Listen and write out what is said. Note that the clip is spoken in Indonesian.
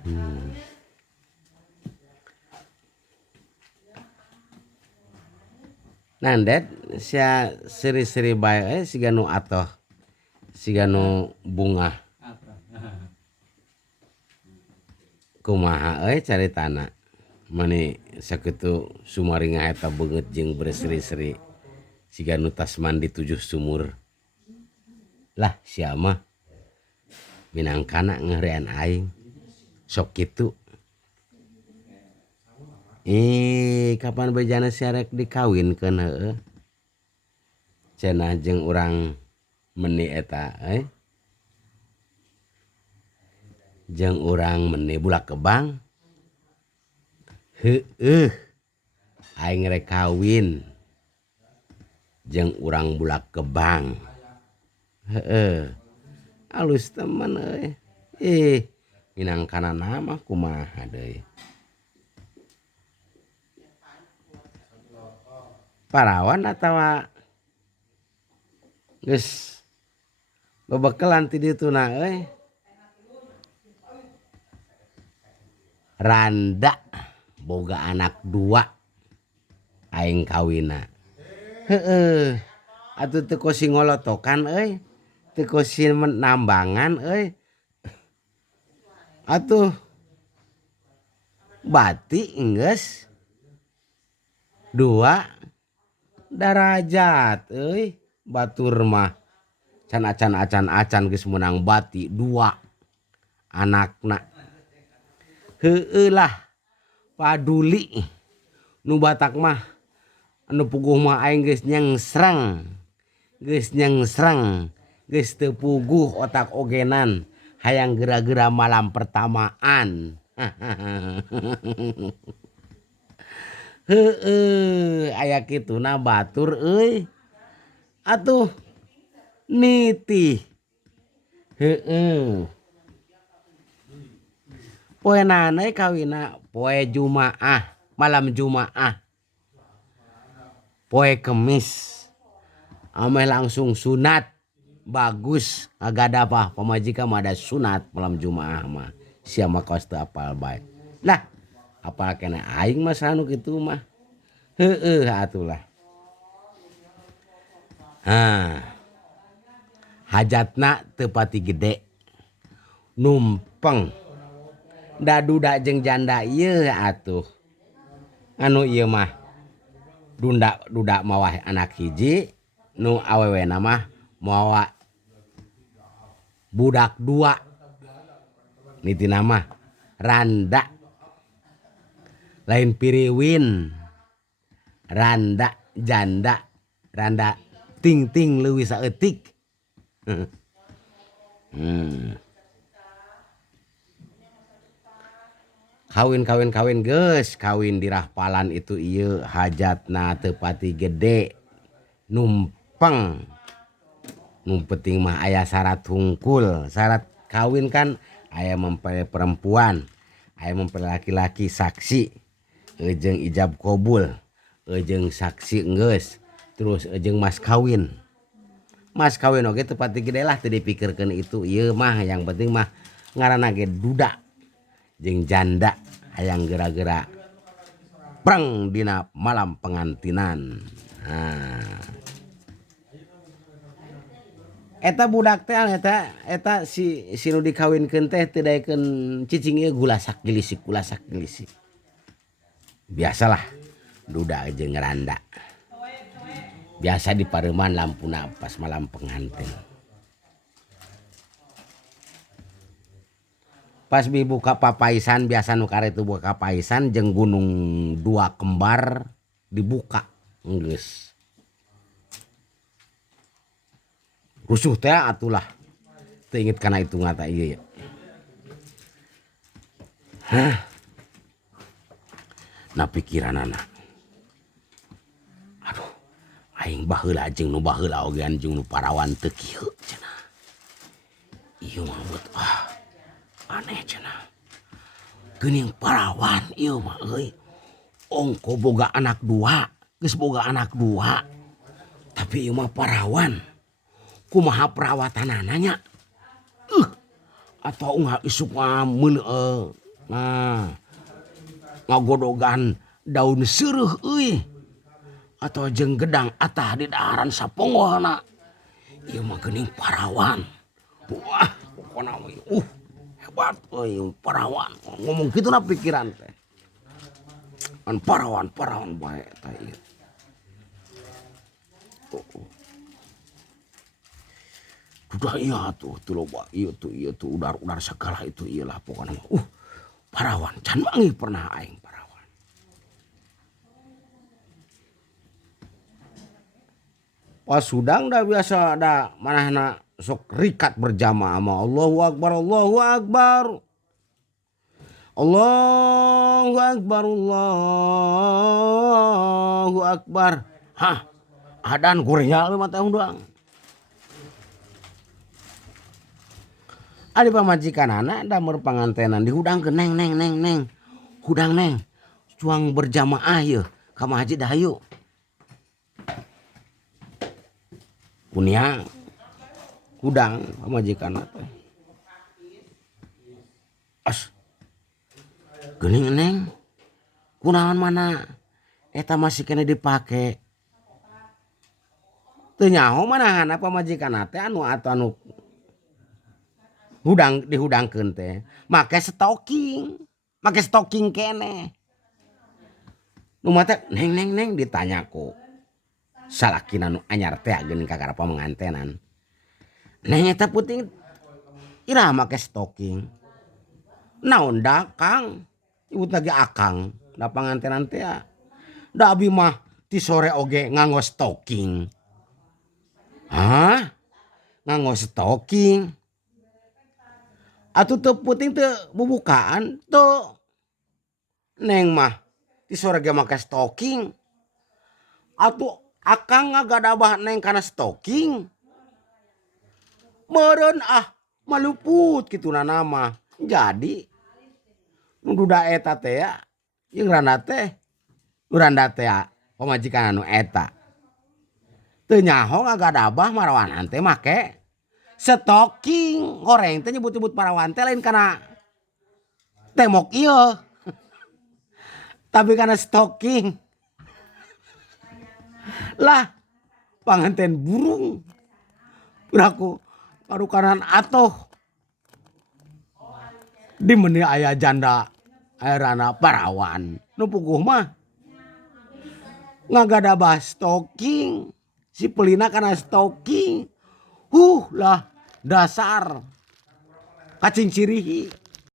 Hmm. Nandet sia seri-seri bae siga nu atoh siga nu bunga kumaha caritana mani sakitu sumaringah eta beungeut jeung berseri-seri siga nu tas mandi 7 sumur lah sia mah minangkana ngeurean aing sok kitu. Kapan bejana siarek dikawinkeun heueuh cenah jeung urang meni eta jeung urang meni Bulak Kebang heueuh aing rek kawin jeung urang Bulak Kebang heueuh alus temen minangkana mah kumaha deui parawan atawa geus bebekelan ti dituna randa boga anak 2 aing kawinna heueuh atuh teu kosi ngolotokan teu kosi nambangan atuh bati enggeus 2 darajat batur mah can acan geus meunang bati 2 anakna heueuh lah paduli nu batak mah anu puguh mah aing geus nyengsreng geus teu puguh otak ogenan hayang geura-geura malam pertamaan heueuh aya kituna batur atuh nitih heueuh poenan kawinna poe Jumaah malam Jumaah poe Kemis ameh langsung sunat bagus ngagadapah pamajikan mah ada sunat malam Jumaah mah sia mah kaos teu apal bae lah apal kena aing mah sanu kitu mah heueuh atulah hajatna teu pati gede numpeng da duda jeung janda ieu atuh anu ieu mah duda mawah anak hiji nu awewena mah mawa budak 2 nitina mah randa lain piriwin randa janda randa ting leuwih saeutik kawin geus kawin di rahpalan itu ieu hajatna teu pati gede numpeng nu penting mah aya syarat hungkul syarat kawin kan aya mempelai perempuan aya mempelai laki-laki saksi jeung ijab qabul jeung saksi enggeus terus jeung mas kawin oge teu pati gede lah teu dipikirkeun itu ieu mah yang penting mah ngaranna ge duda jeung janda hayang geura-geura preng dina malam pengantinan eta budak teh eta si nu dikawinkeun teh teu daekeun cicing ieu gulasak gilisik biasalah duda jeung randa biasa di pareuman lampuna pas malam pengantin pas dibuka papaisan biasa nu karetu buka papaisan jeung gunung 2 kembar dibuka geus rusuh teh atulah teu inget kana itu ngata ieu ya na pikiranana aduh aing baheula jeung nu baheula ogean jeung nu parawan teu kieu cenah ieu mah aneh cenah geuning parawan ieu mah ongko boga anak 2 geus boga anak 2 tapi ieu mah parawan kumaha perawatanana nya atau enggak isuk mah Nah, ngagodogan daun seureuk euy atau jeung gedang atah di daharan saponggolna. Ieu mah geuning parawan. Wah, pokona hebat euy parawan. Ngomong kitu na pikiran teh. An parawan bae tah ieu. Dudah iya tuh loba ieu tuh udar segala itu iyalah pokona parawan can manggih pernah aing parawan. Pas sudang dah biasa da manahna sok rikat berjamaah sama Allahu Akbar Allahu Akbar. Allahu Akbar Allahu Akbar. Hah, adan kureal mah teh udang. Ada pamajikan anak damur pangantenan dihudangkeun neng. Hudang neng. Cuang berjamaah ye ka masjid hayu. Punya hudang pamajikan teh. As. Geuning neng. Kunaon mana? Eta masih kena dipake. Teu nyaho manahan pamajikan teh anu dihudangkeun teh make stocking kene. Nu mah teh neng ditanya ku salakina nu anyar teh geuning kakara pamangantenan. Neng eta puting iraha make stocking. Naon da Kang? Ibu lagi akang da pangantenan teh. Da abi mah ti sore oge nganggo stocking. Hah? Nganggo stocking? Atuh teu puting teu bubukaan tuh. Neng mah ti sore ge make stocking. Atuh akang ngagadabah neng kana stocking. Meureun maluput kituna nama. Jadi nu duda eta teh ya jeung randa teh pamajikan anu eta. Teu nyaho ngagadabah marawanan teh make stocking. Goreng teh nyebut-nyebut parawan teh lain kana temok ieu. Tapi kana stocking. Lah panganten burung. Beraku karukanan atoh. Di meuni aya janda ayeuna parawan. Nu puguh mah ngagadabah stocking. Si pelina kana stocking. Lah dasar kacing cirihi.